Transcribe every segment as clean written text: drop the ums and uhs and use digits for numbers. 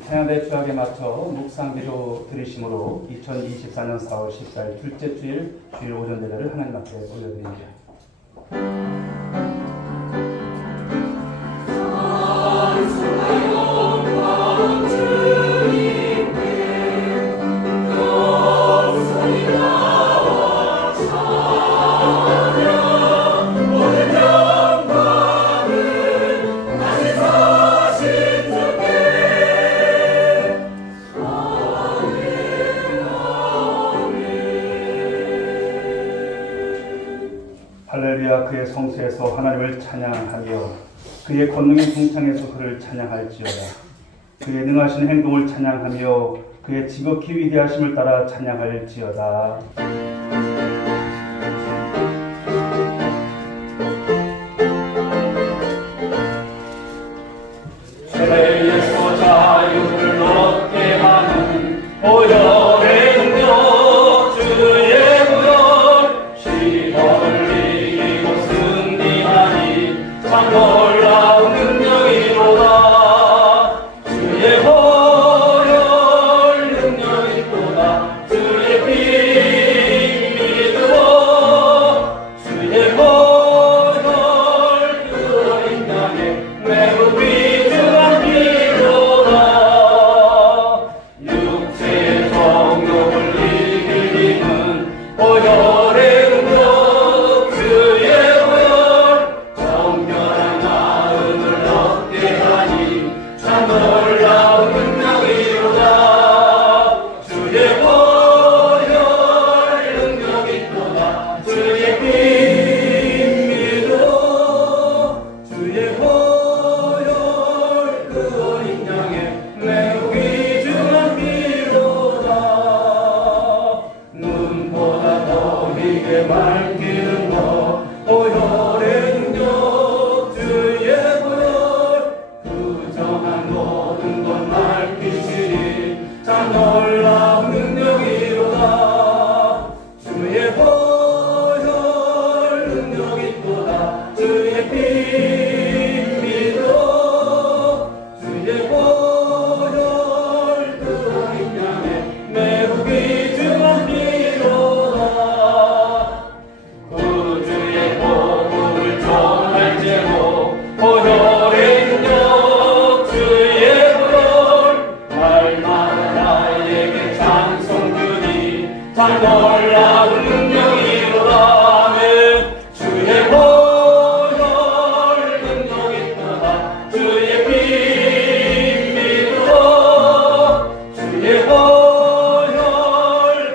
태양대 추학에 맞춰 묵상기도 드리심으로 2024년 4월 14일 둘째 주일 주일 오전 예배를 하나님 앞에 올려드립니다. 할렐루야. 그의 성수에서 하나님을 찬양하며 그의 권능의 궁창에서 그를 찬양할지어다. 그의 능하신 행동을 찬양하며 그의 지극히 위대하심을 따라 찬양할지어다. 죄에서 자유를 얻게 하는 보혈의 능력 주의 보혈 시험을 참 놀라운 능력이로다. 주의 보혈 능력이 또다. 주의 피 믿으오. 주의 보혈 그 어린 양의 매우 귀중한 피로다. 육체의 정욕을 이기는 보혈의 능력 주의 놀라운 능력이로다. 주의 보혈 능력이 또다. 주의 피 믿어. 주의 보혈 그 어린 양의 매우 귀중한 피로다. 눈보다 더 희게 밝히는 것 보혈의 능력 주의 보혈 부정한 모든 것 밝히시니 참 놀라운 능력이로다. 주의 보혈 능력이 또다. 주의 피 믿어. 주의 보혈 그 어린 양의 매우 귀중한 피로다. 구주의 복음을 전할지고 보혈의 능력 주의 보혈 날마다 나에게 찬송 주니 참 놀라운 능력이로다. 주의 보혈 능력이 또다. 주의 피 믿어. 주의 보혈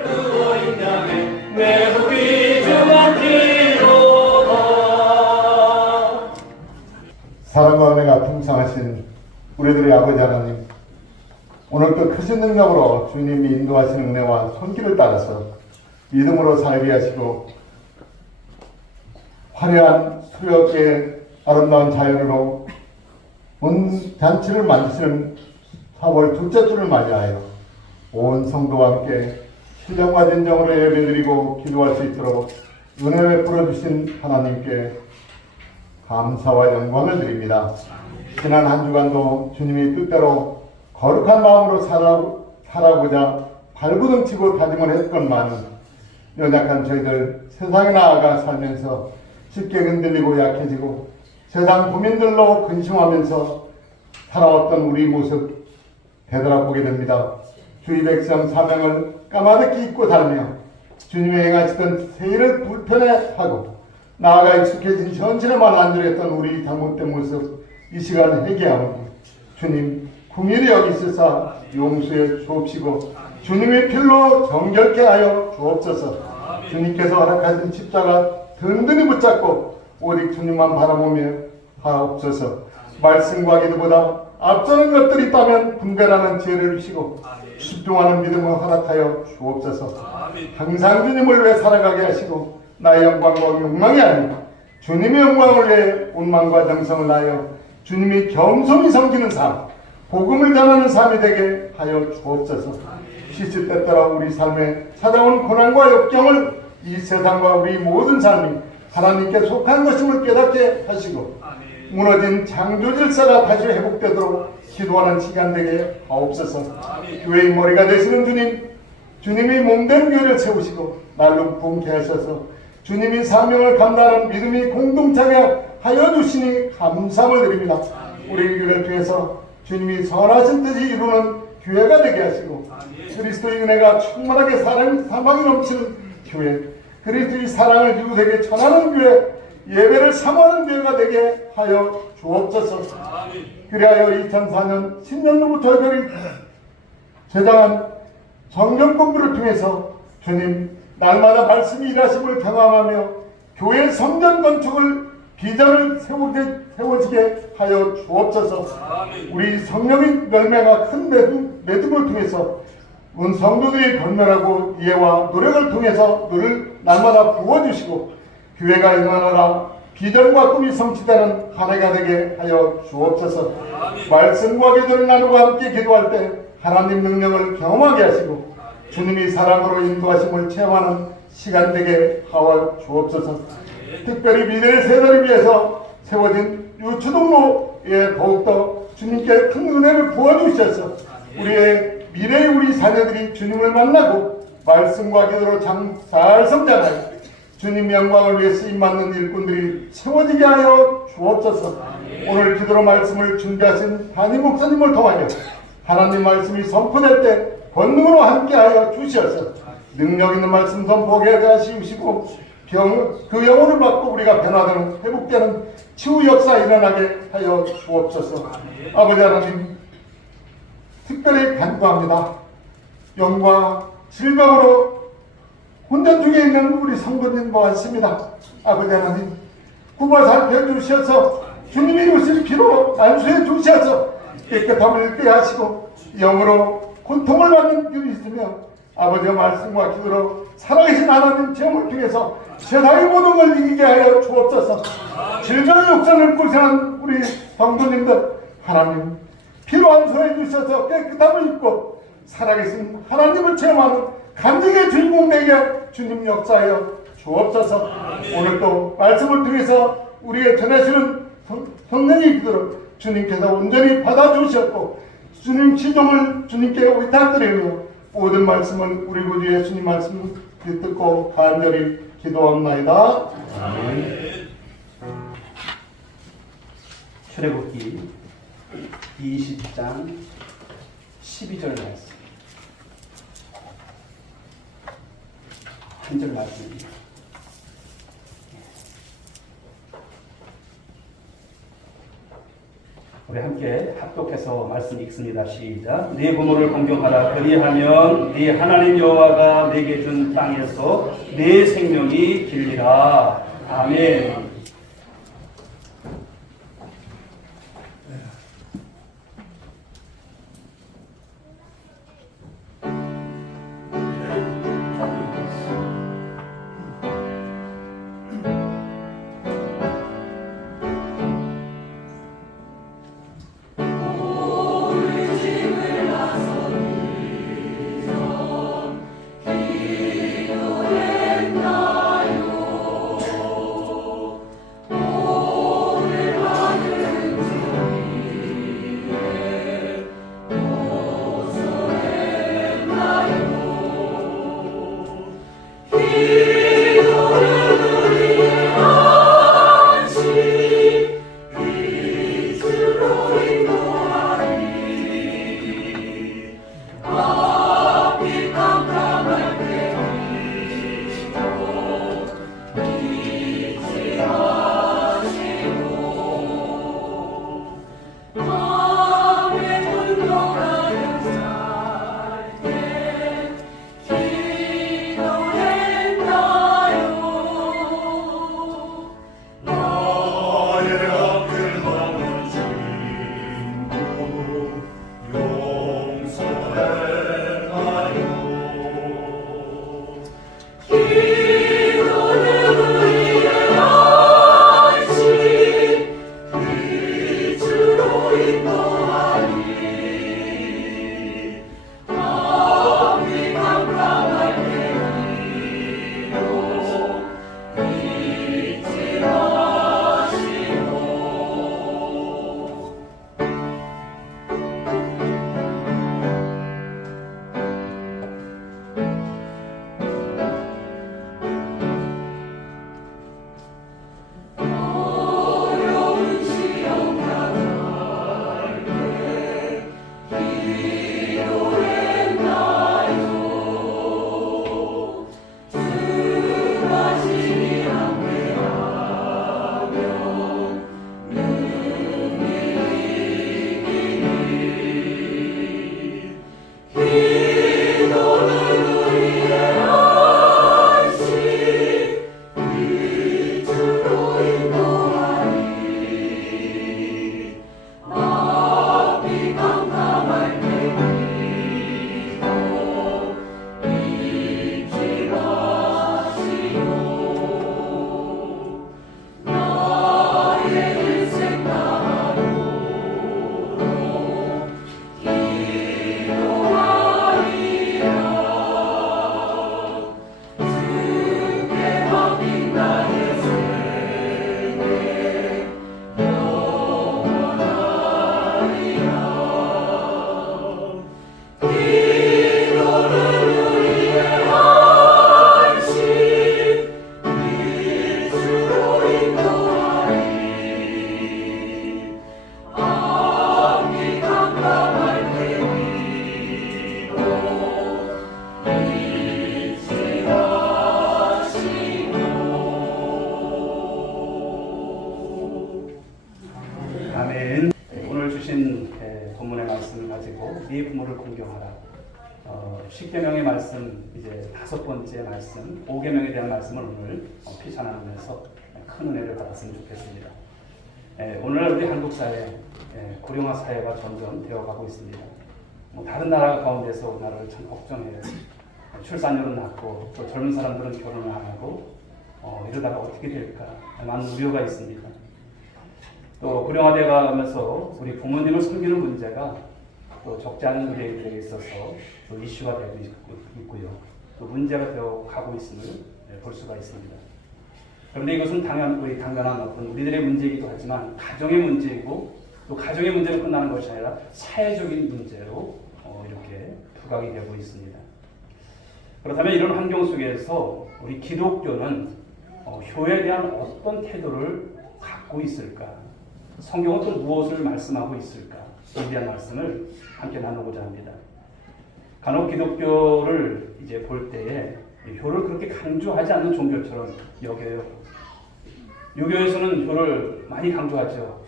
그 어린 양의 매우 귀중한 피로다. 사랑과 은혜가 풍성하신 우리들의 아버지 하나님, 오늘도 크신 능력으로 주님이 인도하시는 은혜와 손길을 따라서 믿음으로 살게 하시고 화려한 수요의 아름다운 자연으로 온 잔치를 만드시는 4월 둘째 주를 맞이하여 온 성도와 함께 신령과 진정으로 예배드리고 기도할 수 있도록 은혜 베풀어 주신 하나님께 감사와 영광을 드립니다. 지난 한 주간도 주님이 뜻대로 거룩한 마음으로 살아보자 발부둥치고 다짐을 했건만은 연약한 저희들 세상에 나아가 살면서 쉽게 흔들리고 약해지고 세상 고민들로 근심하면서 살아왔던 우리 모습 되돌아보게 됩니다. 주의 백성 사명을 까마득히 잊고 살며 주님이 행하시던 세일을 불편해하고 나아가 익숙해진 현실에만 안들었던 우리 잘못된 모습 이 시간 회개하오니 주님 긍휼히 여기시사 용서해 주옵시고 주님의 필로 정결케 하여 주옵소서. 주님께서 허락하신 십자가 든든히 붙잡고 오직 주님만 바라보며 하옵소서. 말씀과 기도보다 앞서는 것들이 있다면 분별하는 지혜를 주시고 집중하는 믿음을 허락하여 주옵소서. 항상 주님을 위해 살아가게 하시고 나의 영광과 욕망이 아니고 주님의 영광을 위해 온망과 정성을 다하여 주님이 겸손히 섬기는 삶, 복음을 전하는 삶이 되게 하여 주옵소서. 시시때때로 우리 삶에 찾아온 고난과 역경을 이 세상과 우리 모든 삶이 하나님께 속한 것임을 깨닫게 하시고 무너진 창조 질서가 다시 회복되도록 기도하는 시간 되게 하옵소서. 교회의 머리가 되시는 주님, 주님이 몸된 교회를 세우시고 날로 부흥케 하셔서 주님이 사명을 감당하는 믿음이 공동체가 하여 주시니 감사를 드립니다. 우리 교회를 통해서 주님이 선하신 뜻이 이루는 교회가 되게 하시고 그리스도의 은혜가 충만하게 사랑이 넘치는 교회, 그리스도의 사랑을 이웃에게 전하는 교회, 예배를 사모하는 교회가 되게 하여 주옵소서. 그리하여 2004년 신년도부터 저희 제정한 성경 공부를 통해서 주님 날마다 말씀이 일하심을 경험하며 교회 성전 건축을 비전을 세워지게 하여 주옵소서. 우리 성령의 열매가 큰 매듭을 통해서 성도들이 건면하고 이해와 노력을 통해서 너를 날마다 부어주시고 교회가 일어나라 비전과 꿈이 성취되는 한 해가 되게 하여 주옵소서. 말씀과 기도를 나누고 함께 기도할 때 하나님 능력을 경험하게 하시고 주님이 사랑으로 인도하심을 체험하는 시간 되게 하여 주옵소서. 특별히 미래의 세대를 위해서 세워진 유초동로에 더욱더 주님께 큰 은혜를 부어주셔서 우리의 미래의 우리 자녀들이 주님을 만나고 말씀과 기도로 잘 성장하여 주님 영광을 위해 쓰임받는 일꾼들이 세워지게 하여 주옵소서. 오늘 기도로 말씀을 준비하신 담임 목사님을 통하여 하나님 말씀이 선포될 때 권능으로 함께하여 주시어서 능력 있는 말씀 선포하게 하시고 그 영혼을 받고 우리가 변화되는 회복되는 치유 역사 일어나게 하여 주옵소서. 아버지 하나님 특별히 간구합니다. 영과 질병으로 혼전 중에 있는 우리 성도님과 같습니다. 아버지 하나님 구바 살펴주셔서 주님이 오신 피로 안수해 주셔서 깨끗함을 잃게 하시고 영으로 고통을 받는 일이 있으며 아버지의 말씀과 기도로 살아계신 하나님 체험을 통해서 세상의 모든 걸 이기게 하여 주옵소서. 질병의 욕선을 고생한 우리 성도님들 하나님 피로 안수해 주셔서 깨끗함을 입고 살아계신 하나님을 체험하는 간증의 주인공 되게 주님 역사하여 주옵소서. 오늘도 말씀을 통해서 우리에게 전하시는 성령의 기도를 주님께서 온전히 받아주셨고 주님 시종을 주님께 의탁드리며 모든 말씀을 우리 구주 예수님 말씀 듣고 간절히 기도합나이다. 아멘. 출애굽기 20장 12절 말씀 한 절 말씀입니다. 우리 함께 합독해서 말씀 읽습니다. 시작. 네 부모를 공경하라. 그리하면 네 하나님 여호와가 내게 준 땅에서 네 생명이 길리라. 아멘. 부모를 공경하라. 10계명의 말씀, 이제 5번째 말씀, 5계명에 대한 말씀을 오늘 피차 나누면서 큰 은혜를 받았으면 좋겠습니다. 오늘날 우리 한국 사회, 고령화 사회가 점점 되어가고 있습니다. 다른 나라 가운데서 우리나라를 참 걱정해요. 출산율은 낮고 또 젊은 사람들은 결혼을 안 하고 이러다가 어떻게 될까 많은 우려가 있습니다. 또 고령화되어 가면서 우리 부모님을 섬기는 문제가 또 적지 않은 우리에게 있어서 또 이슈가 되고 있고요. 또 문제가 되어 가고 있음을 볼 수가 있습니다. 그런데 이것은 당연한 어떤 우리들의 문제이기도 하지만 가정의 문제이고 또 가정의 문제로 끝나는 것이 아니라 사회적인 문제로 이렇게 부각이 되고 있습니다. 그렇다면 이런 환경 속에서 우리 기독교는 효에 대한 어떤 태도를 갖고 있을까? 성경은 또 무엇을 말씀하고 있을까? 이에 대한 말씀을 함께 나누고자 합니다. 간혹 기독교를 이제 볼 때에 효를 그렇게 강조하지 않는 종교처럼 여겨요. 유교에서는 효를 많이 강조하죠.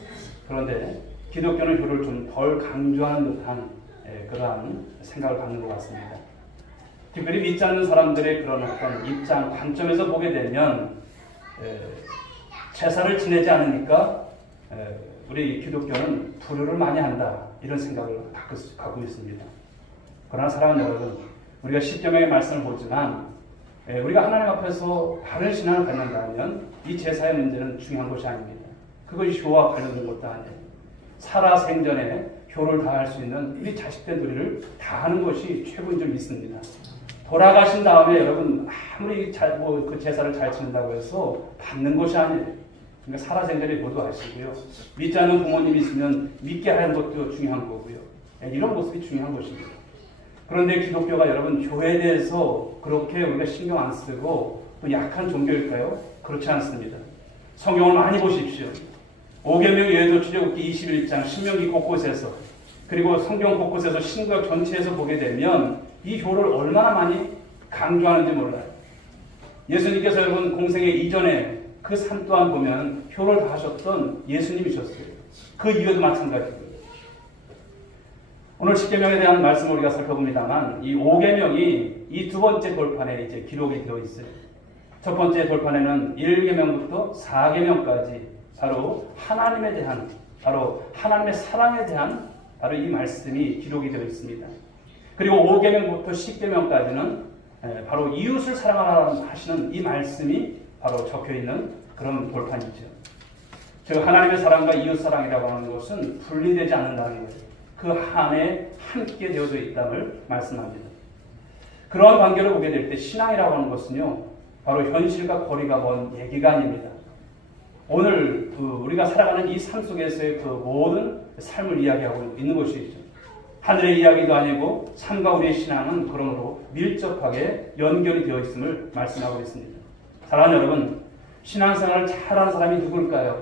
그런데 기독교는 효를 좀 덜 강조하는 듯한 그러한 생각을 갖는 것 같습니다. 특별히 믿지 않는 사람들의 그런 어떤 입장, 관점에서 보게 되면 제사를 지내지 않으니까 우리 기독교는 불효를 많이 한다 이런 생각을 갖고 있습니다. 그러나 사랑하는 여러분, 우리가 십계명의 말씀을 보지만 우리가 하나님 앞에서 바른 신앙을 갖는다면 이 제사의 문제는 중요한 것이 아닙니다. 그것이 효와 관련된 것도 아니에요. 살아생전에 효를 다할 수 있는 우리 자식된 도리를 다하는 것이 최고인 줄 믿습니다. 돌아가신 다음에 여러분 아무리 그 제사를 잘 지낸다고 해서 받는 것이 아니에요. 그러니까 살아생전에 모두하시고요. 믿지 않는 부모님이 있으면 믿게 하는 것도 중요한 거고요. 이런 모습이 중요한 것입니다. 그런데 기독교가 여러분 교회에 대해서 그렇게 우리가 신경 안 쓰고 또 약한 종교일까요? 그렇지 않습니다. 성경을 많이 보십시오. 5계명 외에도 출애굽기 21장, 신명기 곳곳에서 그리고 성경 곳곳에서 신구약 전체에서 보게 되면 이 효를 얼마나 많이 강조하는지 몰라요. 예수님께서 여러분 공생의 이전에 그 삶 또한 보면 효를 다하셨던 예수님이셨어요. 그 이후에도 마찬가지고요. 오늘 10계명에 대한 말씀을 우리가 살펴봅니다만 이 5계명이 이 두 번째 돌판에 이제 기록이 되어 있어요. 첫 번째 돌판에는 1계명부터 4계명까지 바로 하나님에 대한, 바로 하나님의 사랑에 대한 바로 이 말씀이 기록이 되어 있습니다. 그리고 5계명부터 10계명까지는 바로 이웃을 사랑하라 하시는 이 말씀이 바로 적혀 있는 그런 돌판이죠. 즉 하나님의 사랑과 이웃 사랑이라고 하는 것은 분리되지 않는다는 거예요. 그 안에 함께 되어져 있다를 말씀합니다. 그러한 관계를 보게 될 때 신앙이라고 하는 것은요, 바로 현실과 거리가 먼 얘기가 아닙니다. 오늘 우리가 살아가는 이 삶 속에서의 그 모든 삶을 이야기하고 있는 것이죠. 하늘의 이야기도 아니고 삶과 우리의 신앙은 그러므로 밀접하게 연결이 되어 있음을 말씀하고 있습니다. 사랑하는 여러분, 신앙생활을 잘하는 사람이 누굴까요?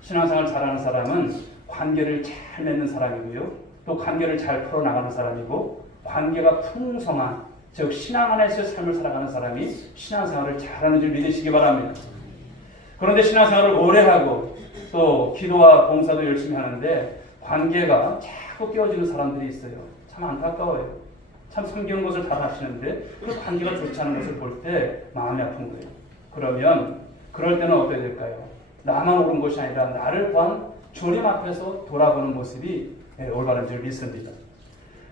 신앙생활을 잘하는 사람은 관계를 잘 맺는 사람이고요. 또 관계를 잘 풀어나가는 사람이고 관계가 풍성한, 즉 신앙 안에서의 삶을 살아가는 사람이 신앙생활을 잘하는 줄 믿으시기 바랍니다. 그런데 신앙생활을 오래 하고 또 기도와 봉사도 열심히 하는데 관계가 자꾸 깨어지는 사람들이 있어요. 참 안타까워요. 참 섬기는 것을 다 하시는데 그 관계가 좋지 않은 것을 볼 때 마음이 아픈 거예요. 그러면 그럴 때는 어떻게 될까요? 나만 옳은 것이 아니라 나를 또한 주님 앞에서 돌아보는 모습이 올바른 줄 믿습니다.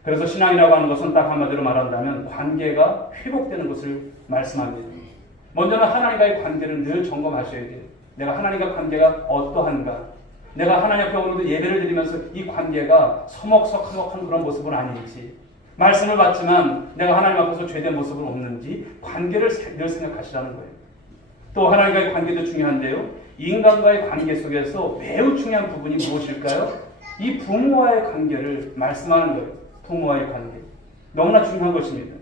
그래서 신앙이라고 하는 것은 딱 한마디로 말한다면 관계가 회복되는 것을 말씀합니다. 먼저는 하나님과의 관계를 늘 점검하셔야 돼요. 내가 하나님과 관계가 어떠한가? 내가 하나님 앞에 오늘도 예배를 드리면서 이 관계가 서먹서먹한 그런 모습은 아닌지, 말씀을 받지만 내가 하나님 앞에서 죄된 모습은 없는지 관계를 늘 생각하시라는 거예요. 또 하나님과의 관계도 중요한데요. 인간과의 관계 속에서 매우 중요한 부분이 무엇일까요? 이 부모와의 관계를 말씀하는 거예요. 부모와의 관계. 너무나 중요한 것입니다.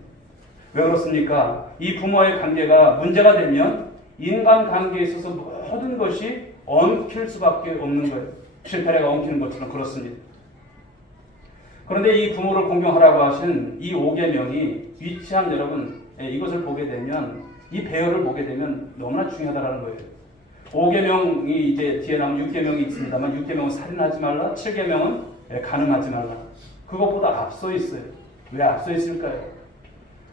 왜 그렇습니까? 이 부모와의 관계가 문제가 되면 인간관계에 있어서 모든 것이 엉킬 수밖에 없는 거예요. 실타래가 엉키는 것처럼 그렇습니다. 그런데 이 부모를 공경하라고 하신 이 5계명이 위치한 여러분, 이것을 보게 되면, 이 배열을 보게 되면 너무나 중요하다는 거예요. 5계명이 이제 뒤에 나오면 6계명이 있습니다만 6계명은 살인하지 말라, 7계명은 간음하지 말라. 그것보다 앞서 있어요. 왜 앞서 있을까요?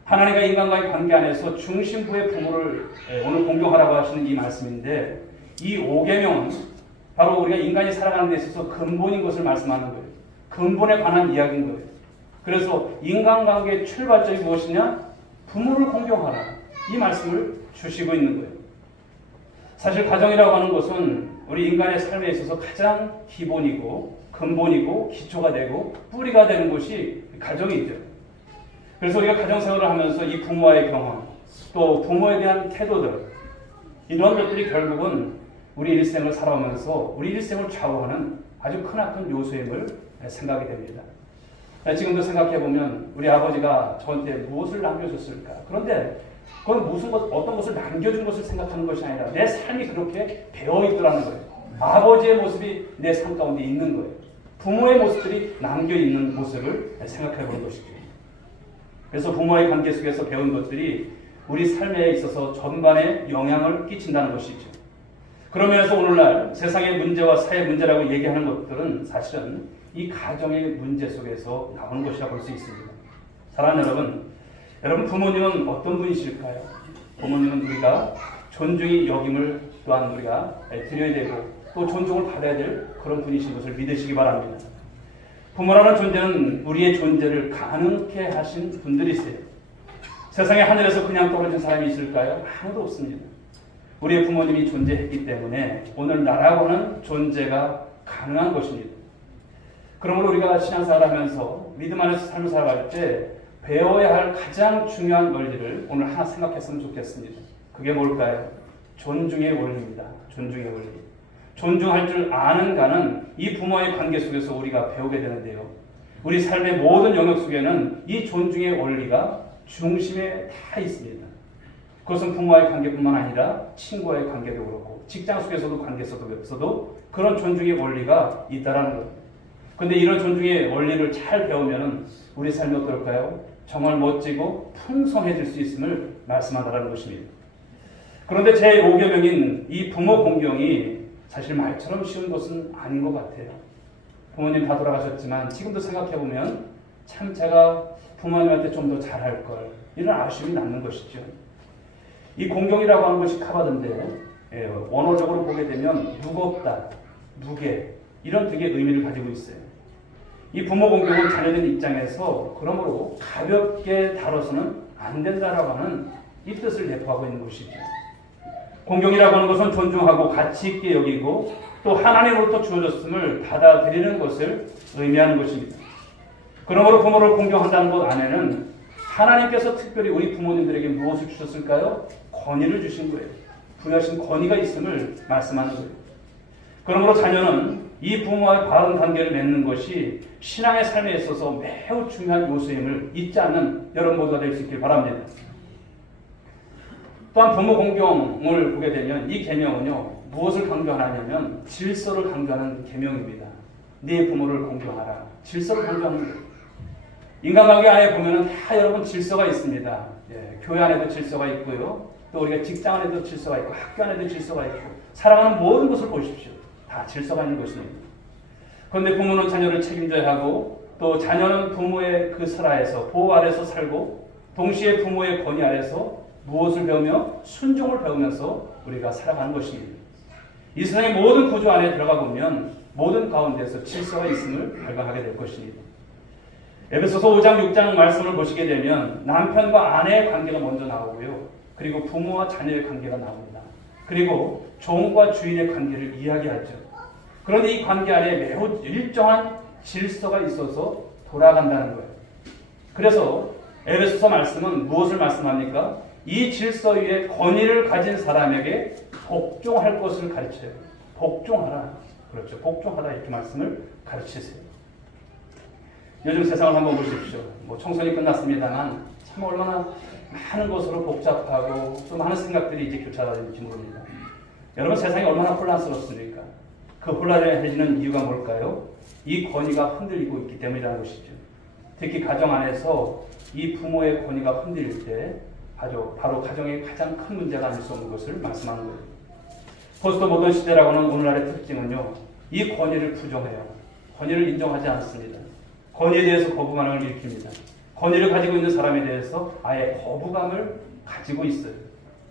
하나님과 인간과의 관계 안에서 중심부의 부모를 오늘 공경하라고 하시는 이 말씀인데, 이 5계명은 바로 우리가 인간이 살아가는 데 있어서 근본인 것을 말씀하는 거예요. 근본에 관한 이야기인 거예요. 그래서 인간관계의 출발점이 무엇이냐? 부모를 공경하라. 이 말씀을 주시고 있는 거예요. 사실 가정이라고 하는 것은 우리 인간의 삶에 있어서 가장 기본이고 근본이고 기초가 되고 뿌리가 되는 것이 가정이죠. 그래서 우리가 가정생활을 하면서 이 부모와의 경험, 또 부모에 대한 태도들, 이런 것들이 결국은 우리 일생을 살아오면서 우리 일생을 좌우하는 아주 크나큰 요소임을 생각이 됩니다. 지금도 생각해보면 우리 아버지가 저한테 무엇을 남겨줬을까? 그런데 그건 어떤 것을 남겨준 것을 생각하는 것이 아니라 내 삶이 그렇게 배어있더라는 거예요. 아버지의 모습이 내 삶 가운데 있는 거예요. 부모의 모습들이 남겨있는 모습을 생각해보는 것이죠. 그래서 부모의 관계 속에서 배운 것들이 우리 삶에 있어서 전반에 영향을 끼친다는 것이죠. 그러면서 오늘날 세상의 문제와 사회 문제라고 얘기하는 것들은 사실은 이 가정의 문제 속에서 나오는 것이라고 볼 수 있습니다. 사랑하는 여러분 부모님은 어떤 분이실까요? 부모님은 우리가 존중이 여김을 또한 우리가 드려야 되고 또 존중을 받아야 될 그런 분이신 것을 믿으시기 바랍니다. 부모라는 존재는 우리의 존재를 가능케 하신 분들이세요. 세상에 하늘에서 그냥 떨어진 사람이 있을까요? 아무도 없습니다. 우리의 부모님이 존재했기 때문에 오늘 나라고 하는 존재가 가능한 것입니다. 그러므로 우리가 신앙생활을 하면서 믿음 안에서 삶을 살아갈 때 배워야 할 가장 중요한 원리를 오늘 하나 생각했으면 좋겠습니다. 그게 뭘까요? 존중의 원리입니다. 존중의 원리. 존중할 줄 아는 가는 이 부모의 관계 속에서 우리가 배우게 되는데요. 우리 삶의 모든 영역 속에는 이 존중의 원리가 중심에 다 있습니다. 그것은 부모와의 관계뿐만 아니라 친구와의 관계도 그렇고 직장 속에서도 관계 속에서도 그런 존중의 원리가 있다라는 겁니다. 그런데 이런 존중의 원리를 잘 배우면 우리 삶이 어떨까요? 정말 멋지고 풍성해질 수 있음을 말씀하다라는 것입니다. 그런데 제5계명인 이 부모 공경이 사실 말처럼 쉬운 것은 아닌 것 같아요. 부모님 다 돌아가셨지만 지금도 생각해보면 참 제가 부모님한테 좀 더 잘할 걸, 이런 아쉬움이 남는 것이죠. 이 공경이라고 하는 것이 카바드인데 원어적으로 보게 되면 무겁다, 무게, 이런 되게 의미를 가지고 있어요. 이 부모 공경은 자녀된 입장에서 그러므로 가볍게 다뤄서는 안 된다라고 하는 이 뜻을 내포하고 있는 것이죠. 공경이라고 하는 것은 존중하고 가치 있게 여기고 또 하나님으로부터 주어졌음을 받아들이는 것을 의미하는 것입니다. 그러므로 부모를 공경한다는 것 안에는 하나님께서 특별히 우리 부모님들에게 무엇을 주셨을까요? 권위를 주신 거예요. 부여하신 권위가 있음을 말씀하는 거예요. 그러므로 자녀는 이 부모와의 바른 관계를 맺는 것이 신앙의 삶에 있어서 매우 중요한 요소임을 잊지 않는 여러분 모두가 될 수 있길 바랍니다. 또한 부모 공경을 보게 되면 이 계명은요, 무엇을 강조하냐면 질서를 강조하는 계명입니다. 네 부모를 공경하라. 질서를 강조하는 거예요. 인간관계 안에 보면은 다 여러분 질서가 있습니다. 교회 안에도 질서가 있고요. 또 우리가 직장 안에도 질서가 있고 학교 안에도 질서가 있고 살아가는 모든 것을 보십시오. 다 질서가 있는 것입니다. 그런데 부모는 자녀를 책임져야 하고 또 자녀는 부모의 그 설하에서 보호 아래서 살고 동시에 부모의 권위 아래서 무엇을 배우며 순종을 배우면서 우리가 살아가는 것입니다. 이 세상의 모든 구조 안에 들어가 보면 모든 가운데서 질서가 있음을 발견하게 될 것입니다. 에베소서 5장 6장 말씀을 보시게 되면 남편과 아내의 관계가 먼저 나오고요. 그리고 부모와 자녀의 관계가 나옵니다. 그리고 종과 주인의 관계를 이야기하죠. 그런데 이 관계 안에 매우 일정한 질서가 있어서 돌아간다는 거예요. 그래서 에베소서 말씀은 무엇을 말씀합니까? 이 질서 위에 권위를 가진 사람에게 복종할 것을 가르쳐요. 복종하라. 그렇죠. 복종하라 이렇게 말씀을 가르치세요. 요즘 세상을 한번 보십시오. 총선이 끝났습니다만 참 얼마나 많은 것으로 복잡하고 또 많은 생각들이 이제 교차되는지 모릅니다. 여러분 세상이 얼마나 혼란스럽습니까? 그 혼란해지는 이유가 뭘까요? 이 권위가 흔들리고 있기 때문이라는 것이죠. 특히 가정 안에서 이 부모의 권위가 흔들릴 때 바로 가정의 가장 큰 문제가 아닐 수 없는 것을 말씀하는 거예요. 포스트 모던 시대라고 하는 오늘날의 특징은요, 이 권위를 부정해요. 권위를 인정하지 않습니다. 권위에 대해서 거부감을 일으킵니다. 권위를 가지고 있는 사람에 대해서 아예 거부감을 가지고 있어요.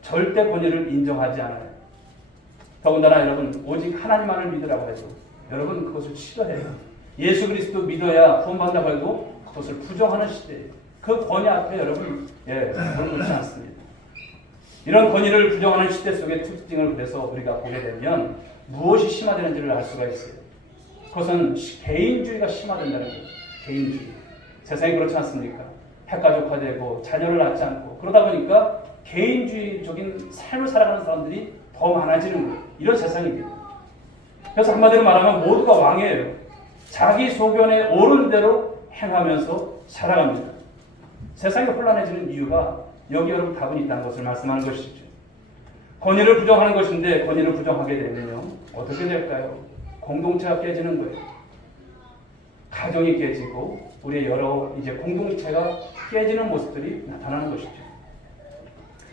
절대 권위를 인정하지 않아요. 더군다나 여러분 오직 하나님만을 믿으라고 해도 여러분 그것을 싫어해요. 예수 그리스도 믿어야 구원받는다고 해도 그것을 부정하는 시대예요. 그 권위 앞에 여러분 무릎 않습니다. 이런 권위를 부정하는 시대 속의 특징을 그래서 우리가 보게 되면 무엇이 심화되는지를 알 수가 있어요. 그것은 개인주의가 심화된다는 거예요. 개인주의. 세상이 그렇지 않습니까? 핵가족화되고 자녀를 낳지 않고 그러다 보니까 개인주의적인 삶을 살아가는 사람들이 더 많아지는 거예요. 이런 세상입니다. 그래서 한마디로 말하면 모두가 왕이에요. 자기 소견에 옳은 대로 행하면서 살아갑니다. 세상이 혼란해지는 이유가 여기 여러분 답은 있다는 것을 말씀하는 것이죠. 권위를 부정하는 것인데 권위를 부정하게 되면요 어떻게 될까요? 공동체가 깨지는 거예요. 가정이 깨지고 우리의 여러 이제 공동체가 깨지는 모습들이 나타나는 것이죠.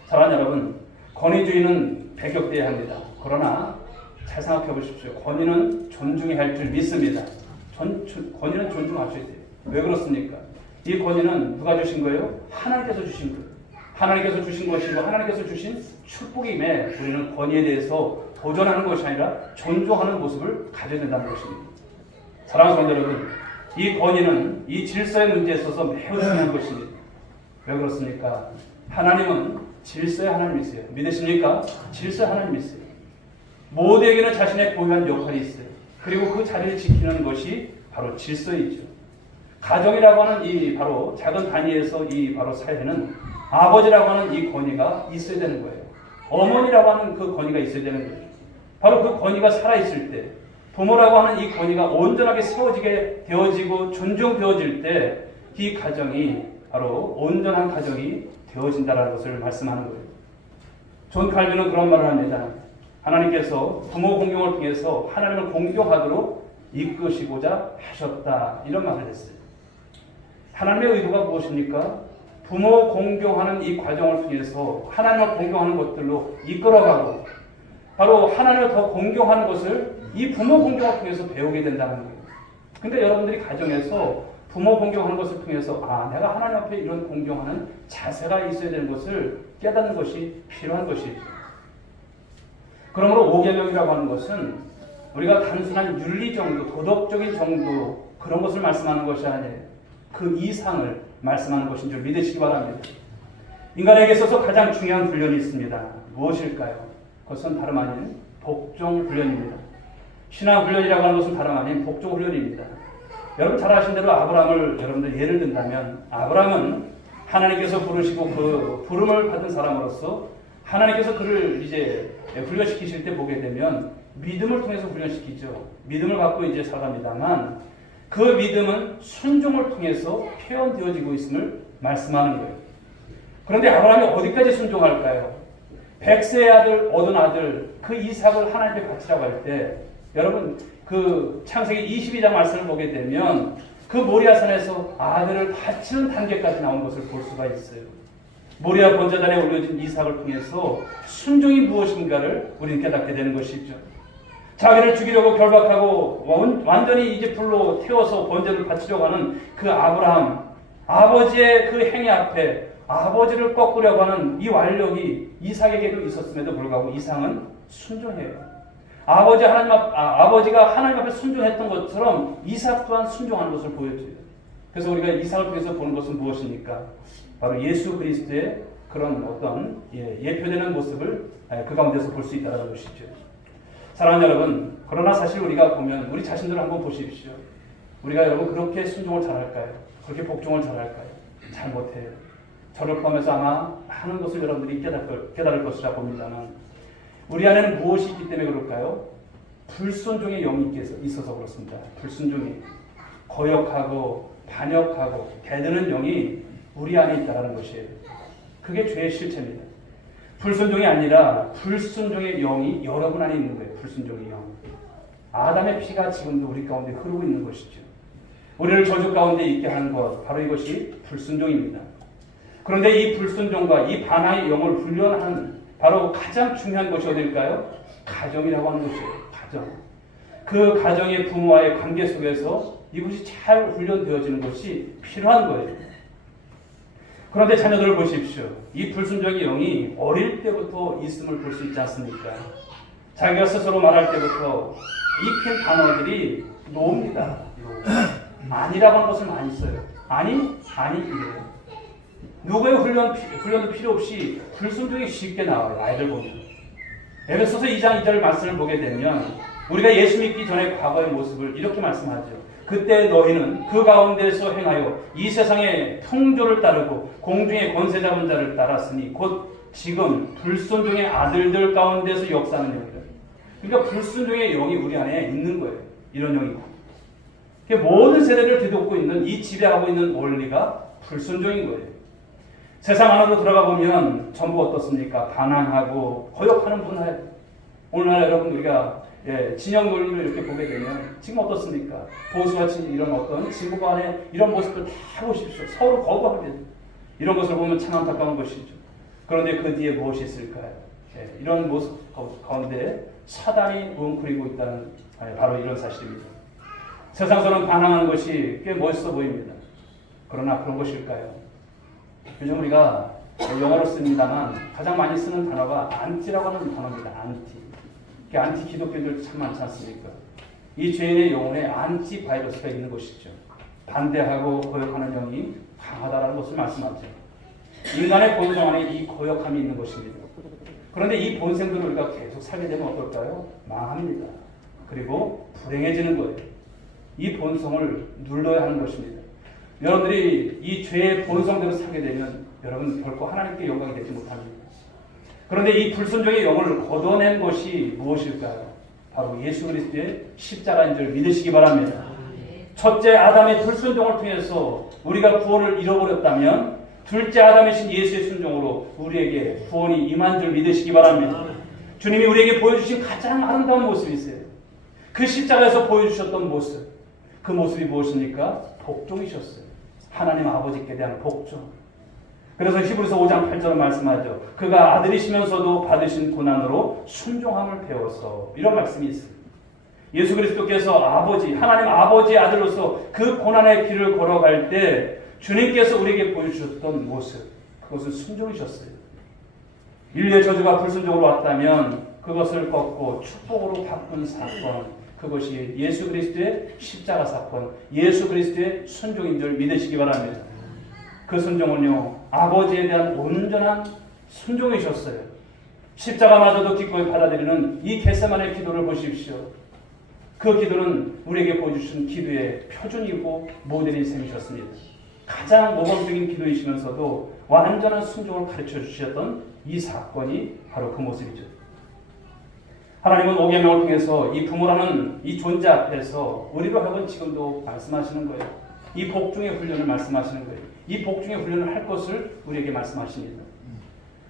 사랑하는 여러분, 권위주의는 배격돼야 합니다. 그러나 잘 생각해 보십시오. 권위는 존중해야 할 줄 믿습니다. 권위는 존중하셔야 돼요. 왜 그렇습니까? 이 권위는 누가 주신 거예요? 하나님께서 주신 거예요. 하나님께서 주신 것이고 하나님께서 주신 축복임에 우리는 권위에 대해서 도전하는 것이 아니라 존중하는 모습을 가져야 된다는 것입니다. 사랑하는 성도 여러분, 이 권위는 이 질서의 문제에 있어서 매우 중요한 것입니다. 왜 그렇습니까? 하나님은 질서의 하나님이세요. 믿으십니까? 질서의 하나님이세요. 모두에게는 자신의 고유한 역할이 있어요. 그리고 그 자리를 지키는 것이 바로 질서이죠. 가정이라고 하는 이 바로 작은 단위에서 이 바로 사회는 아버지라고 하는 이 권위가 있어야 되는 거예요. 어머니라고 하는 그 권위가 있어야 되는 거예요. 바로 그 권위가 살아있을 때, 부모라고 하는 이 권위가 온전하게 세워지게 되어지고 존중되어질 때, 이 가정이 바로 온전한 가정이 되어진다는 것을 말씀하는 거예요. 존 칼빈은 그런 말을 합니다. 하나님께서 부모 공경을 통해서 하나님을 공경하도록 이끄시고자 하셨다. 이런 말을 했어요. 하나님의 의도가 무엇입니까? 부모 공경하는 이 과정을 통해서 하나님을 공경하는 것들로 이끌어가고 바로 하나님을 더 공경하는 것을 이 부모 공경을 통해서 배우게 된다는 거예요. 근데 여러분들이 가정에서 부모 공경하는 것을 통해서 내가 하나님 앞에 이런 공경하는 자세가 있어야 되는 것을 깨닫는 것이 필요한 것이죠. 그러므로 5계명이라고 하는 것은 우리가 단순한 윤리 정도, 도덕적인 정도 그런 것을 말씀하는 것이 아니에요. 그 이상을 말씀하는 것인 줄 믿으시기 바랍니다. 인간에게 있어서 가장 중요한 훈련이 있습니다. 무엇일까요? 그것은 다름 아닌 복종훈련입니다. 신앙훈련이라고 하는 것은 다름 아닌 복종훈련입니다. 여러분 잘 아시는 대로 아브라함을 여러분들 예를 든다면 아브라함은 하나님께서 부르시고 그 부름을 받은 사람으로서 하나님께서 그를 이제 훈련시키실 때 보게 되면 믿음을 통해서 훈련시키죠. 믿음을 갖고 이제 살아갑니다만 그 믿음은 순종을 통해서 표현되어지고 있음을 말씀하는 거예요. 그런데 아브라함이 어디까지 순종할까요? 100세의 아들 얻은 아들 그 이삭을 하나님께 바치라고 할 때 여러분 그 창세기 22장 말씀을 보게 되면 그 모리아산에서 아들을 바치는 단계까지 나온 것을 볼 수가 있어요. 모리아 번제단에 올려진 이삭을 통해서 순종이 무엇인가를 우리는 깨닫게 되는 것이죠. 자기를 죽이려고 결박하고 완전히 이제 불로 태워서 번제를 바치려고 하는 그 아브라함, 아버지의 그 행위 앞에 아버지를 꺾으려고 하는 이 완력이 이삭에게도 있었음에도 불구하고 이삭은 순종해요. 아버지가 하나님 앞에 순종했던 것처럼 이삭 또한 순종하는 것을 보여줘요. 그래서 우리가 이삭을 통해서 보는 것은 무엇입니까? 바로 예수 그리스도의 그런 어떤 예표되는 모습을 그 가운데서 볼 수 있다는 것이죠. 사랑하는 여러분, 그러나 사실 우리가 보면 우리 자신들을 한번 보십시오. 우리가 여러분 그렇게 순종을 잘할까요? 그렇게 복종을 잘할까요? 잘 못해요. 저를 포함해서 아마 많은 것을 여러분들이 깨달을 것이라 봅니다만 우리 안에는 무엇이 있기 때문에 그럴까요? 불순종의 영이 있어서 그렇습니다. 불순종이 거역하고 반역하고 대드는 영이 우리 안에 있다는 것이에요. 그게 죄의 실체입니다. 불순종이 아니라 불순종의 영이 여러분 안에 있는 거예요. 불순종의 영. 아담의 피가 지금도 우리 가운데 흐르고 있는 것이죠. 우리를 저주 가운데 있게 하는 것, 바로 이것이 불순종입니다. 그런데 이 불순종과 이 반항의 영을 훈련하는 바로 가장 중요한 것이 어딜까요? 가정이라고 하는 것이에요. 가정. 그 가정의 부모와의 관계 속에서 이것이 잘 훈련되어지는 것이 필요한 거예요. 그런데 자녀들을 보십시오. 이 불순종의 영이 어릴 때부터 있음을 볼 수 있지 않습니까? 자기가 스스로 말할 때부터 익힌 단어들이 노입니다. 아니라고 하는 것을 많이 써요. 아니 이래요. 누구의 훈련도 필요 없이 불순종이 쉽게 나와요. 아이들 보면. 에베소서 2장 2절 말씀을 보게 되면 우리가 예수 믿기 전에 과거의 모습을 이렇게 말씀하죠. 그때 너희는 그 가운데서 행하여 이 세상의 통조를 따르고 공중의 권세 잡은 자를 따랐으니 곧 지금 불순종의 아들들 가운데서 역사하는 영이다. 그러니까 불순종의 영이 우리 안에 있는 거예요. 이런 영이. 모든 세대를 뒤덮고 있는 이 지배하고 있는 원리가 불순종인 거예요. 세상 안으로 들어가 보면 전부 어떻습니까? 반항하고 거역하는 문화예요. 오늘날 여러분 우리가 진영 논리를 이렇게 보게 되면 지금 어떻습니까? 보수와 이런 어떤 진보 간의 이런 모습들 다 보십시오. 서로 거부하게 됩니다. 이런 것을 보면 참 안타까운 것이죠. 그런데 그 뒤에 무엇이 있을까요? 이런 모습 가운데 사단이 웅크리고 있다는 바로 이런 사실입니다. 세상에서는 반항하는 것이 꽤 멋있어 보입니다. 그러나 그런 것일까요? 요즘 우리가 영어로 씁니다만 가장 많이 쓰는 단어가 안티라고 하는 단어입니다. 안티 기독교인들 참 많지 않습니까? 이 죄인의 영혼에 안티 바이러스가 있는 것이죠. 반대하고 거역하는 영이 강하다라는 것을 말씀하죠. 인간의 본성 안에 이 거역함이 있는 것입니다. 그런데 이 본성들을 우리가 계속 살게 되면 어떨까요? 망합니다. 그리고 불행해지는 거예요. 이 본성을 눌러야 하는 것입니다. 여러분들이 이 죄의 본성대로 살게 되면 여러분 결코 하나님께 영광이 되지 못합니다. 그런데 이 불순종의 영을 걷어낸 것이 무엇일까요? 바로 예수 그리스도의 십자가인 줄 믿으시기 바랍니다. 첫째 아담의 불순종을 통해서 우리가 구원을 잃어버렸다면 둘째 아담이신 예수의 순종으로 우리에게 구원이 임한 줄 믿으시기 바랍니다. 주님이 우리에게 보여주신 가장 아름다운 모습이 있어요. 그 십자가에서 보여주셨던 모습, 그 모습이 무엇입니까? 복종이셨어요. 하나님 아버지께 대한 복종. 그래서 히브리서 5장 8절은 말씀하죠. 그가 아들이시면서도 받으신 고난으로 순종함을 배워서 이런 말씀이 있습니다. 예수 그리스도께서 하나님 아버지의 아들로서 그 고난의 길을 걸어갈 때 주님께서 우리에게 보여주셨던 모습, 그것은 순종이셨어요. 인류의 저주가 불순종으로 왔다면 그것을 꺾고 축복으로 바꾼 사건, 그것이 예수 그리스도의 십자가 사건, 예수 그리스도의 순종인 줄 믿으시기 바랍니다. 그 순종은요, 아버지에 대한 온전한 순종이셨어요. 십자가마저도 기꺼이 받아들이는 이 겟세마네 기도를 보십시오. 그 기도는 우리에게 보여주신 기도의 표준이고 모델인 셈이셨습니다. 가장 모범적인 기도이시면서도 완전한 순종을 가르쳐 주셨던 이 사건이 바로 그 모습이죠. 하나님은 오계명을 통해서 이 부모라는 이 존재 앞에서 우리로 하여금 지금도 말씀하시는 거예요. 이 복종의 훈련을 말씀하시는 거예요. 이 복종의 훈련을 할 것을 우리에게 말씀하십니다.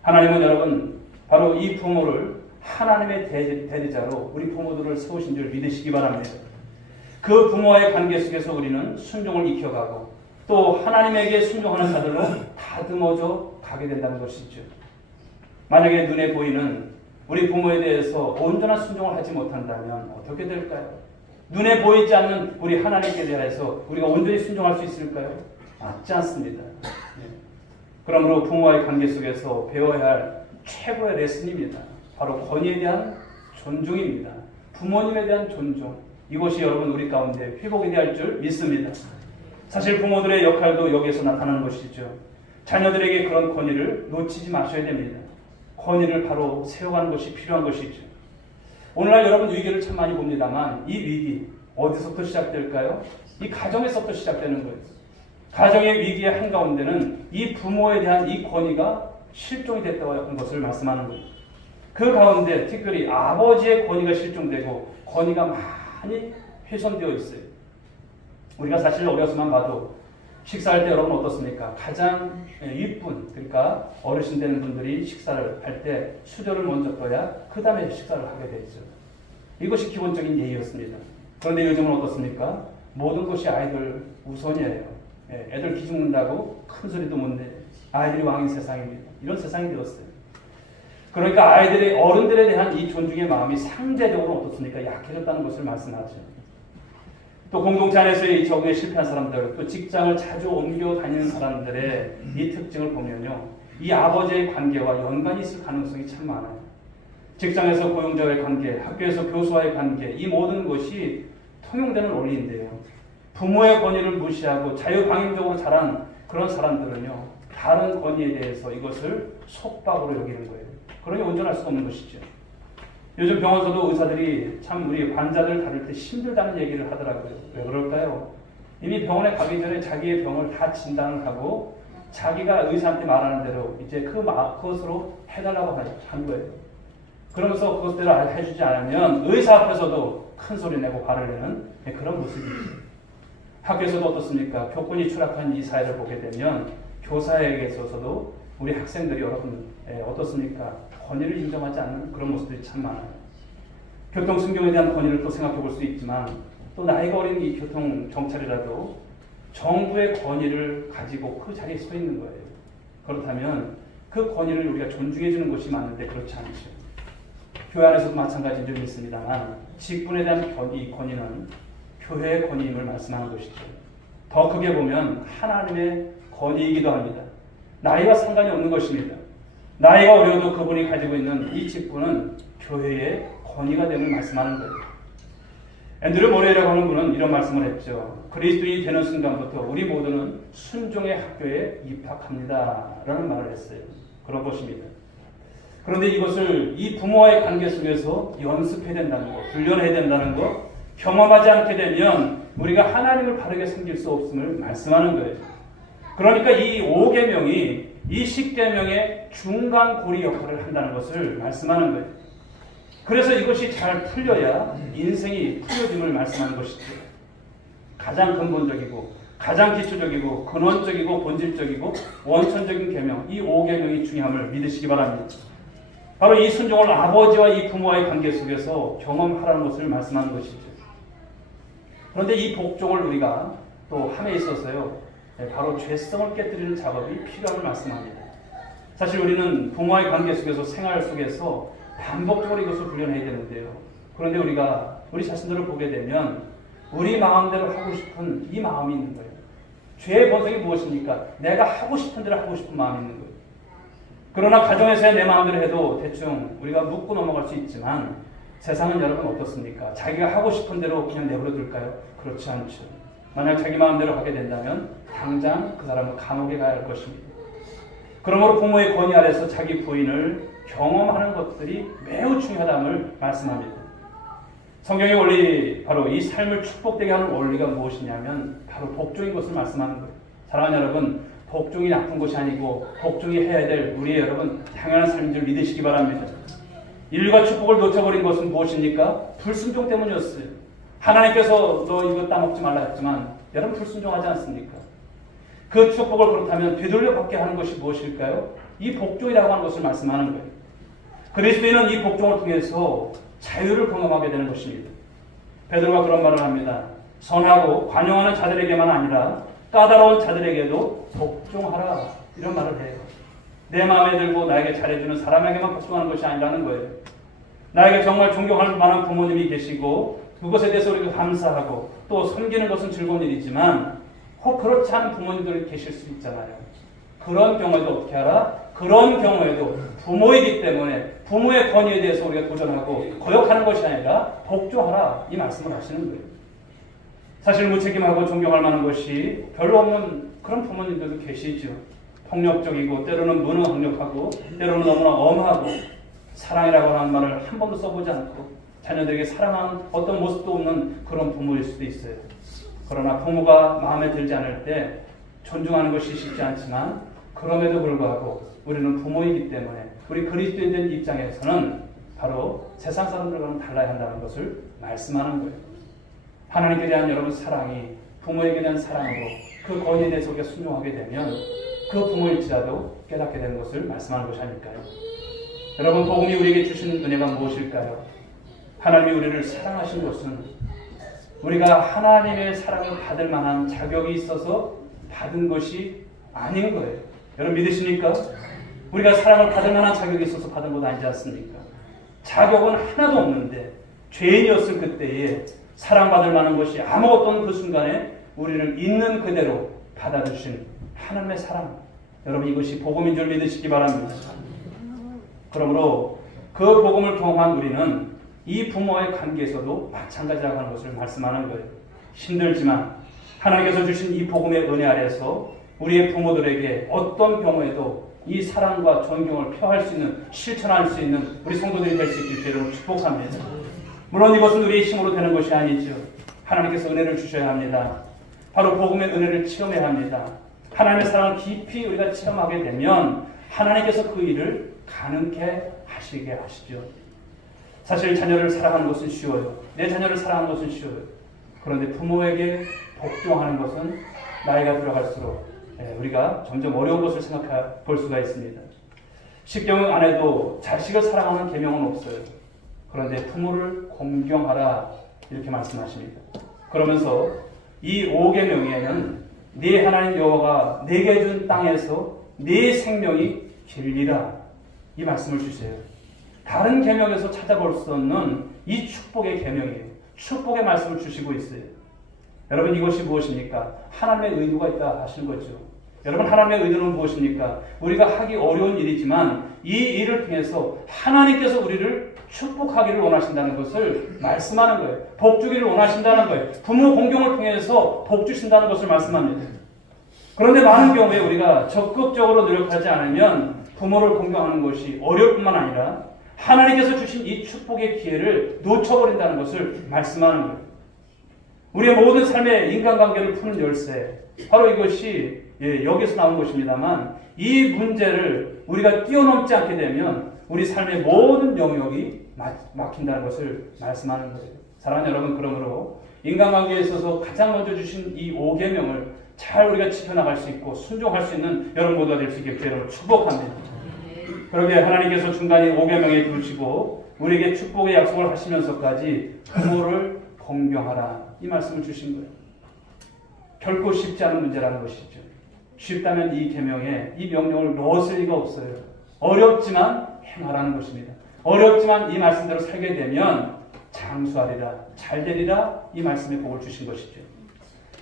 하나님은 여러분 바로 이 부모를 하나님의 대리자로 우리 부모들을 세우신 줄 믿으시기 바랍니다. 그 부모와의 관계 속에서 우리는 순종을 익혀가고 또 하나님에게 순종하는 자들로 다듬어져 가게 된다는 것이죠. 만약에 눈에 보이는 우리 부모에 대해서 온전한 순종을 하지 못한다면 어떻게 될까요? 눈에 보이지 않는 우리 하나님께 대해서 우리가 온전히 순종할 수 있을까요? 맞지 않습니다. 그러므로 부모와의 관계 속에서 배워야 할 최고의 레슨입니다. 바로 권위에 대한 존중입니다. 부모님에 대한 존중. 이것이 여러분 우리 가운데 회복이 될 줄 믿습니다. 사실 부모들의 역할도 여기에서 나타나는 것이죠. 자녀들에게 그런 권위를 놓치지 마셔야 됩니다. 권위를 바로 세워가는 것이 필요한 것이죠. 오늘날 여러분 위기를 참 많이 봅니다만 이 위기 어디서부터 시작될까요? 이 가정에서부터 시작되는 거예요. 가정의 위기의 한가운데는 이 부모에 대한 이 권위가 실종이 됐다고 하는 것을 말씀하는 거예요. 그 가운데 특별히 아버지의 권위가 실종되고 권위가 많이 훼손되어 있어요. 우리가 사실 어려서만 봐도 식사할 때 여러분 어떻습니까? 가장 윗분, 그러니까 어르신 되는 분들이 식사를 할 때 수저를 먼저 떠야 그 다음에 식사를 하게 되죠. 이것이 기본적인 예의였습니다. 그런데 요즘은 어떻습니까? 모든 것이 아이들 우선이에요. 애들 기죽는다고 큰 소리도 못 내. 아이들이 왕인 세상입니다. 이런 세상이 되었어요. 그러니까 아이들의 어른들에 대한 이 존중의 마음이 상대적으로 어떻습니까? 약해졌다는 것을 말씀하죠. 또 공동체 안에서의 적응에 실패한 사람들, 또 직장을 자주 옮겨 다니는 사람들의 이 특징을 보면요, 이 아버지의 관계와 연관이 있을 가능성이 참 많아요. 직장에서 고용자와의 관계, 학교에서 교수와의 관계, 이 모든 것이 통용되는 원리인데요. 부모의 권위를 무시하고 자유방임적으로 자란 그런 사람들은요, 다른 권위에 대해서 이것을 속박으로 여기는 거예요. 그러니 온전할 수 없는 것이죠. 요즘 병원에서도 의사들이 참 우리 환자들 다룰 때 힘들다는 얘기를 하더라고요. 왜 그럴까요? 이미 병원에 가기 전에 자기의 병을 다 진단을 하고 자기가 의사한테 말하는 대로 이제 그것으로 해달라고 한 거예요. 그러면서 그것대로 해주지 않으면 의사 앞에서도 큰 소리 내고 화를 내는 그런 모습이죠. 학교에서도 어떻습니까? 교권이 추락한 이 사회를 보게 되면 교사에게 있어서도 우리 학생들이 여러분 어떻습니까? 권위를 인정하지 않는 그런 모습들이 참 많아요. 교통순경에 대한 권위를 또 생각해 볼 수 있지만 또 나이가 어린 이 교통경찰이라도 정부의 권위를 가지고 그 자리에 서 있는 거예요. 그렇다면 그 권위를 우리가 존중해 주는 것이 맞는데 그렇지 않죠. 교회 안에서도 마찬가지인 점이 있습니다만 직분에 대한 이 권위는 교회의 권위임을 말씀하는 것이죠. 더 크게 보면 하나님의 권위이기도 합니다. 나이와 상관이 없는 것입니다. 나이가 어려도 그분이 가지고 있는 이 직분은 교회의 권위가 됨을 말씀하는 거예요. 앤드류 모레이라고 하는 분은 이런 말씀을 했죠. 그리스도인이 되는 순간부터 우리 모두는 순종의 학교에 입학합니다 라는 말을 했어요. 그런 것입니다. 그런데 이것을 이 부모와의 관계 속에서 연습해야 된다는 것, 훈련해야 된다는 것, 경험하지 않게 되면 우리가 하나님을 바르게 섬길 수 없음을 말씀하는 거예요. 그러니까 이 5계명이 이 10계명의 중간 고리 역할을 한다는 것을 말씀하는 거예요. 그래서 이것이 잘 풀려야 인생이 풀려짐을 말씀하는 것이죠. 가장 근본적이고 가장 기초적이고 근원적이고 본질적이고 원천적인 계명, 이 5계명이 중요함을 믿으시기 바랍니다. 바로 이 순종을 아버지와 이 부모와의 관계 속에서 경험하라는 것을 말씀하는 것이죠. 그런데 이 복종을 우리가 또 함에 있어서요, 바로 죄성을 깨뜨리는 작업이 필요함을 말씀합니다. 사실 우리는 부모와의 관계 속에서 생활 속에서 반복적으로 이것을 훈련해야 되는데요. 그런데 우리가 우리 자신들을 보게 되면 우리 마음대로 하고 싶은 이 마음이 있는 거예요. 죄의 본성이 무엇입니까? 내가 하고 싶은 대로 하고 싶은 마음이 있는 거예요. 그러나 가정에서의 내 마음대로 해도 대충 우리가 묻고 넘어갈 수 있지만 세상은 여러분 어떻습니까? 자기가 하고 싶은 대로 그냥 내버려 둘까요? 그렇지 않죠. 만약 자기 마음대로 하게 된다면 당장 그 사람은 감옥에 가야 할 것입니다. 그러므로 부모의 권위 아래서 자기 부인을 경험하는 것들이 매우 중요하다는 말씀합니다. 성경의 원리, 바로 이 삶을 축복되게 하는 원리가 무엇이냐면 바로 복종인 것을 말씀하는 거예요. 사랑하는 여러분, 복종이 나쁜 것이 아니고 복종이 해야 될 우리의 여러분 당연한 삶인 줄 믿으시기 바랍니다. 인류가 축복을 놓쳐버린 것은 무엇입니까? 불순종 때문이었어요. 하나님께서 너 이거 따먹지 말라 했지만 여러분 불순종하지 않습니까? 그 축복을 그렇다면 되돌려 받게 하는 것이 무엇일까요? 이 복종이라고 하는 것을 말씀하는 거예요. 그리스도인은 이 복종을 통해서 자유를 경험하게 되는 것입니다. 베드로가 그런 말을 합니다. 선하고 관용하는 자들에게만 아니라 까다로운 자들에게도 복종하라, 이런 말을 해요. 내 마음에 들고 나에게 잘해주는 사람에게만 복종하는 것이 아니라는 거예요. 나에게 정말 존경할 만한 부모님이 계시고 그것에 대해서 우리가 감사하고 또 섬기는 것은 즐거운 일이지만 혹 그렇지 않은 부모님들이 계실 수 있잖아요. 그런 경우에도 어떻게 하라? 그런 경우에도 부모이기 때문에 부모의 권위에 대해서 우리가 도전하고 거역하는 것이 아니라 복종하라, 이 말씀을 하시는 거예요. 사실 무책임하고 존경할 만한 것이 별로 없는 그런 부모님들도 계시죠. 폭력적이고 때로는 무능력하고 때로는 너무나 엄하고 사랑이라고 하는 말을 한 번도 써보지 않고 자녀들에게 사랑하는 어떤 모습도 없는 그런 부모일 수도 있어요. 그러나 부모가 마음에 들지 않을 때 존중하는 것이 쉽지 않지만 그럼에도 불구하고 우리는 부모이기 때문에 우리 그리스도인들 입장에서는 바로 세상 사람들과는 달라야 한다는 것을 말씀하는 거예요. 하나님께 대한 여러분 사랑이 부모에게 대한 사랑으로 그 권위에 대해서 우리가 순종하게 되면 그 부모일지라도 깨닫게 되는 것을 말씀하는 것이 아닐까요? 여러분, 복음이 우리에게 주시는 은혜가 무엇일까요? 하나님이 우리를 사랑하신 것은 우리가 하나님의 사랑을 받을 만한 자격이 있어서 받은 것이 아닌 거예요. 여러분 믿으십니까? 우리가 사랑을 받을 만한 자격이 있어서 받은 것 아니지 않습니까? 자격은 하나도 없는데 죄인이었을 그때에 사랑받을 만한 것이 아무것도 없는 그 순간에 우리는 있는 그대로 받아주신 하나님의 사랑. 여러분 이것이 복음인 줄 믿으시기 바랍니다. 그러므로 그 복음을 경험한 우리는 이 부모와의 관계에서도 마찬가지라고 하는 것을 말씀하는 거예요. 힘들지만 하나님께서 주신 이 복음의 은혜 아래서 우리의 부모들에게 어떤 경우에도 이 사랑과 존경을 표할 수 있는, 실천할 수 있는 우리 성도들이 될 수 있길 주님으로 축복합니다. 물론 이것은 우리의 힘으로 되는 것이 아니죠. 하나님께서 은혜를 주셔야 합니다. 바로 복음의 은혜를 체험해야 합니다. 하나님의 사랑을 깊이 우리가 체험하게 되면 하나님께서 그 일을 가능케 하시게 하시죠. 사실 자녀를 사랑하는 것은 쉬워요. 내 자녀를 사랑하는 것은 쉬워요. 그런데 부모에게 복종하는 것은 나이가 들어갈수록 우리가 점점 어려운 것을 생각해 볼 수가 있습니다. 십경 안에도 자식을 사랑하는 계명은 없어요. 그런데 부모를 공경하라 이렇게 말씀하십니다. 그러면서 이 5계명에는 네 하나님 여호와가 내게 준 땅에서 네 생명이 길리라 이 말씀을 주세요. 다른 계명에서 찾아볼 수 없는 이 축복의 계명이에요. 축복의 말씀을 주시고 있어요. 여러분 이것이 무엇입니까? 하나님의 의도가 있다 하시는 거죠. 여러분 하나님의 의도는 무엇입니까? 우리가 하기 어려운 일이지만 이 일을 통해서 하나님께서 우리를 축복하기를 원하신다는 것을 말씀하는 거예요. 복 주기를 원하신다는 거예요. 부모 공경을 통해서 복 주신다는 것을 말씀합니다. 그런데 많은 경우에 우리가 적극적으로 노력하지 않으면 부모를 공경하는 것이 어려울 뿐만 아니라 하나님께서 주신 이 축복의 기회를 놓쳐버린다는 것을 말씀하는 거예요. 우리의 모든 삶의 인간관계를 푸는 열쇠, 바로 이것이 여기서 나온 것입니다만 이 문제를 우리가 뛰어넘지 않게 되면 우리 삶의 모든 영역이 막힌다는 것을 말씀하는 거예요. 사랑하는 여러분, 그러므로 인간관계에 있어서 가장 먼저 주신 이 5계명을 잘 우리가 지켜나갈 수 있고 순종할 수 있는 여러분 모두가 될 수 있게 여러분 축복합니다. 그러게 하나님께서 중간에 5계명에 두시고 우리에게 축복의 약속을 하시면서까지 부모를 공경하라 이 말씀을 주신 거예요. 결코 쉽지 않은 문제라는 것이죠. 쉽다면 이 계명에 이 명령을 넣었을 리가 없어요. 어렵지만 행하라는 것입니다. 어렵지만 이 말씀대로 살게 되면 장수하리라, 잘되리라 이 말씀의 복을 주신 것이죠.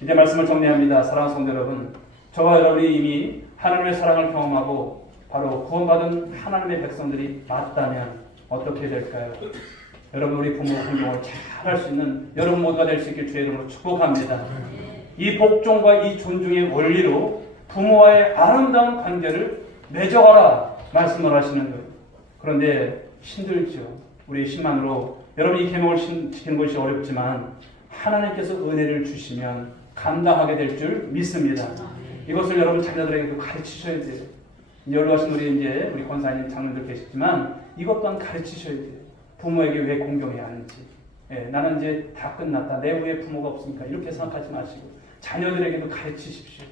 이제 말씀을 정리합니다. 사랑하는 성도 여러분, 저와 여러분이 이미 하나님의 사랑을 경험하고 바로 구원받은 하나님의 백성들이 맞다면 어떻게 될까요? 여러분 우리 부모 공경을 잘 할 수 있는 여러분 모두가 될 수 있길 주의 이름으로 축복합니다. 이 복종과 이 존중의 원리로 부모와의 아름다운 관계를 맺어가라 말씀을 하시는 거예요. 그런데 힘들죠. 우리의 힘만으로 여러분 이 계명을 지키는 것이 어렵지만 하나님께서 은혜를 주시면 감당하게 될 줄 믿습니다. 이것을 여러분 자녀들에게도 가르치셔야 돼요. 연로하신 우리 권사님 장로들 계시지만 이것 또한 가르치셔야 돼요. 부모에게 왜 공경해야 하는지. 나는 이제 다 끝났다. 내 후에 부모가 없으니까 이렇게 생각하지 마시고 자녀들에게도 가르치십시오.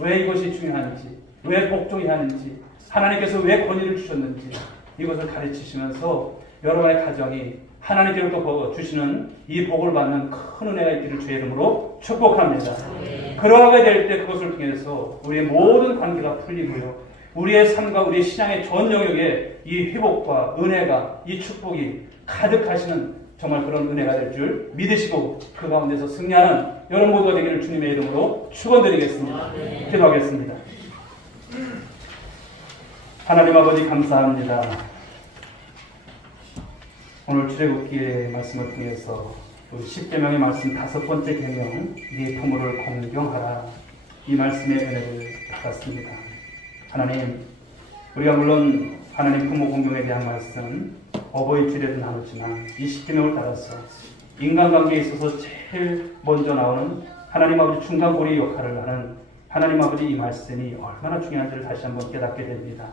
왜 이것이 중요한지, 왜 복종해야 하는지, 하나님께서 왜 권위를 주셨는지 이것을 가르치시면서 여러분의 가정이 하나님께로부터 주시는 이 복을 받는 큰 은혜가 있기를 주의 이름으로 축복합니다. 그러하게 될 때 그것을 통해서 우리의 모든 관계가 풀리고요. 우리의 삶과 우리의 신앙의 전 영역에 이 회복과 은혜가, 이 축복이 가득하시는 정말 그런 은혜가 될 줄 믿으시고 그 가운데서 승리하는 여러분 모두가 되기를 주님의 이름으로 축원드리겠습니다. 기도하겠습니다. 하나님 아버지 감사합니다. 오늘 출애굽기의 말씀을 통해서 10계명의 말씀 5번째 계명, 네 부모를 공경하라 이 말씀의 은혜를 받았습니다. 하나님, 우리가 물론 하나님 부모 공경에 대한 말씀 어버이 주례도 나눴지만 이 10계명을 따라서 인간관계에 있어서 제일 먼저 나오는 하나님 아버지 중간고리 역할을 하는 하나님 아버지 이 말씀이 얼마나 중요한지를 다시 한번 깨닫게 됩니다.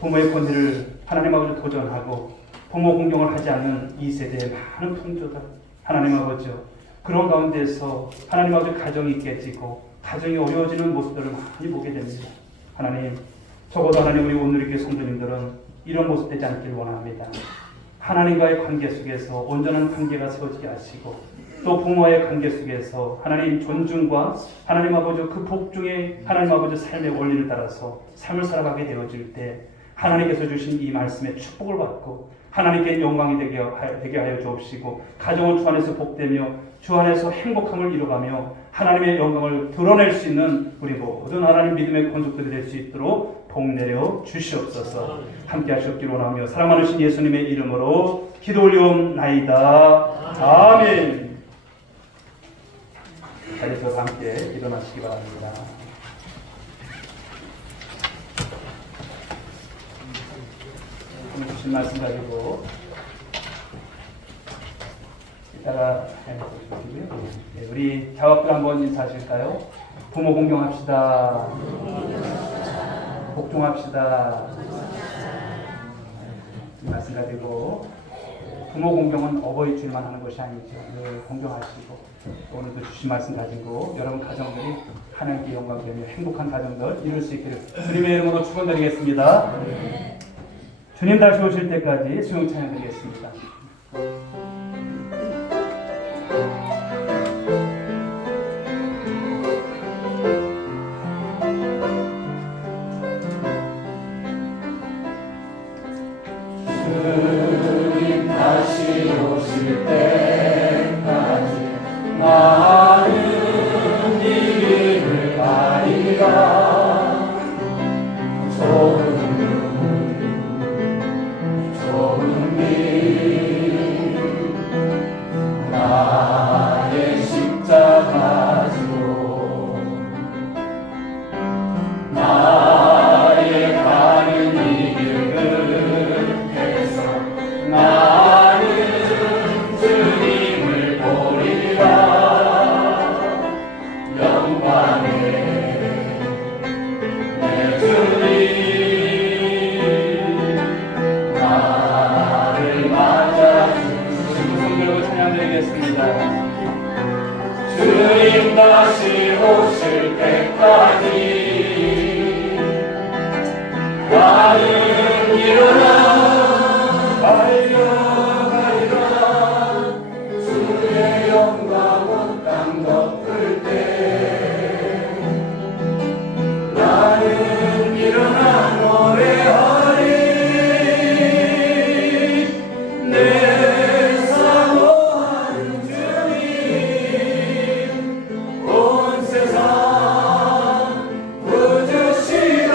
부모의 권위를 하나님 아버지 도전하고 부모 공경을 하지 않는 이 세대의 많은 풍조들 하나님 아버지요, 그런 가운데서 하나님 아버지 가정이 깨지고 가정이 어려워지는 모습들을 많이 보게 됩니다. 하나님, 적어도 하나님 우리 오늘의 성도님들은 이런 모습 되지 않기를 원합니다. 하나님과의 관계 속에서 온전한 관계가 세워지게 하시고 또 부모와의 관계 속에서 하나님 존중과 하나님 아버지 그 복중의 하나님 아버지 삶의 원리를 따라서 삶을 살아가게 되어질 때 하나님께서 주신 이 말씀의 축복을 받고 하나님께 영광이 되게 하여 주옵시고 가정을 주 안에서 복되며 주 안에서 행복함을 이뤄가며 하나님의 영광을 드러낼 수 있는 우리 모든 하나님 믿음의 권속들이 될 수 있도록 복 내려 주시옵소서. 함께 하시옵기로 원하며 사랑하는 신 예수님의 이름으로 기도 올리옵나이다. 아멘. 자리에서 함께 일어나시기 바랍니다. 오늘 주신 말씀 가지고 이따가 해보시고요. 우리 자업들 한번 인사하실까요? 부모 공경합시다. 복종합시다. 이 말씀 가지고 부모 공경은 어버이 주일만 하는 것이 아니죠. 늘 공경하시고 오늘도 주신 말씀 가지고 여러분 가정들이 하나님께 영광되며 행복한 가정들 이룰 수 있기를 주님의 이름으로 축원드리겠습니다. 주님 다시 오실 때까지 수용 찬양드리겠습니다. 주님 다시 오실 때까지 나는 이 길을 가리라. 좋은 길 나의 십자가 지고 나의 가는 이 길 끝에서 나는 주님을 보리라. 영광의 내 주님 나를 맞아주신 손 들고 찬양드리겠습니다. 주님 다시 오실 때까지 나는 일어나 달려가리라. 주의 영광 온 땅 덮을 때 나는 일어나 노래하리. 내 사모한 주님 온 세상 부주시라.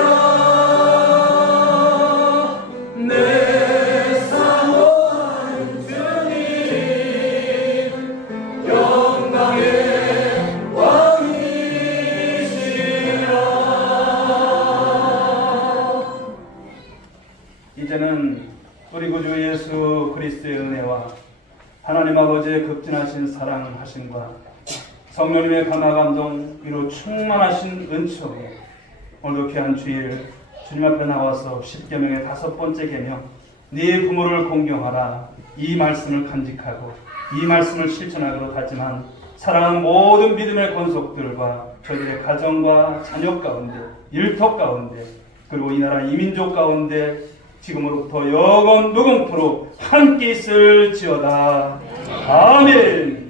내 사모한 주님 영광의 왕이시라. 이제는 우리 구주 예수 그리스도의 은혜와 하나님 아버지의 극진하신 사랑하심과 성령님의 감화 감동 이로 충만하신 은총에 오늘도 귀한 주일 주님 앞에 나와서 십계명의 5번째 계명 네 부모를 공경하라 이 말씀을 간직하고 이 말씀을 실천하기로 다짐한 사랑하는 모든 믿음의 권속들과 저희들의 가정과 자녀 가운데 일터 가운데 그리고 이 나라 이민족 가운데 지금으로부터 영원 무궁토록 함께 있을지어다. 아멘.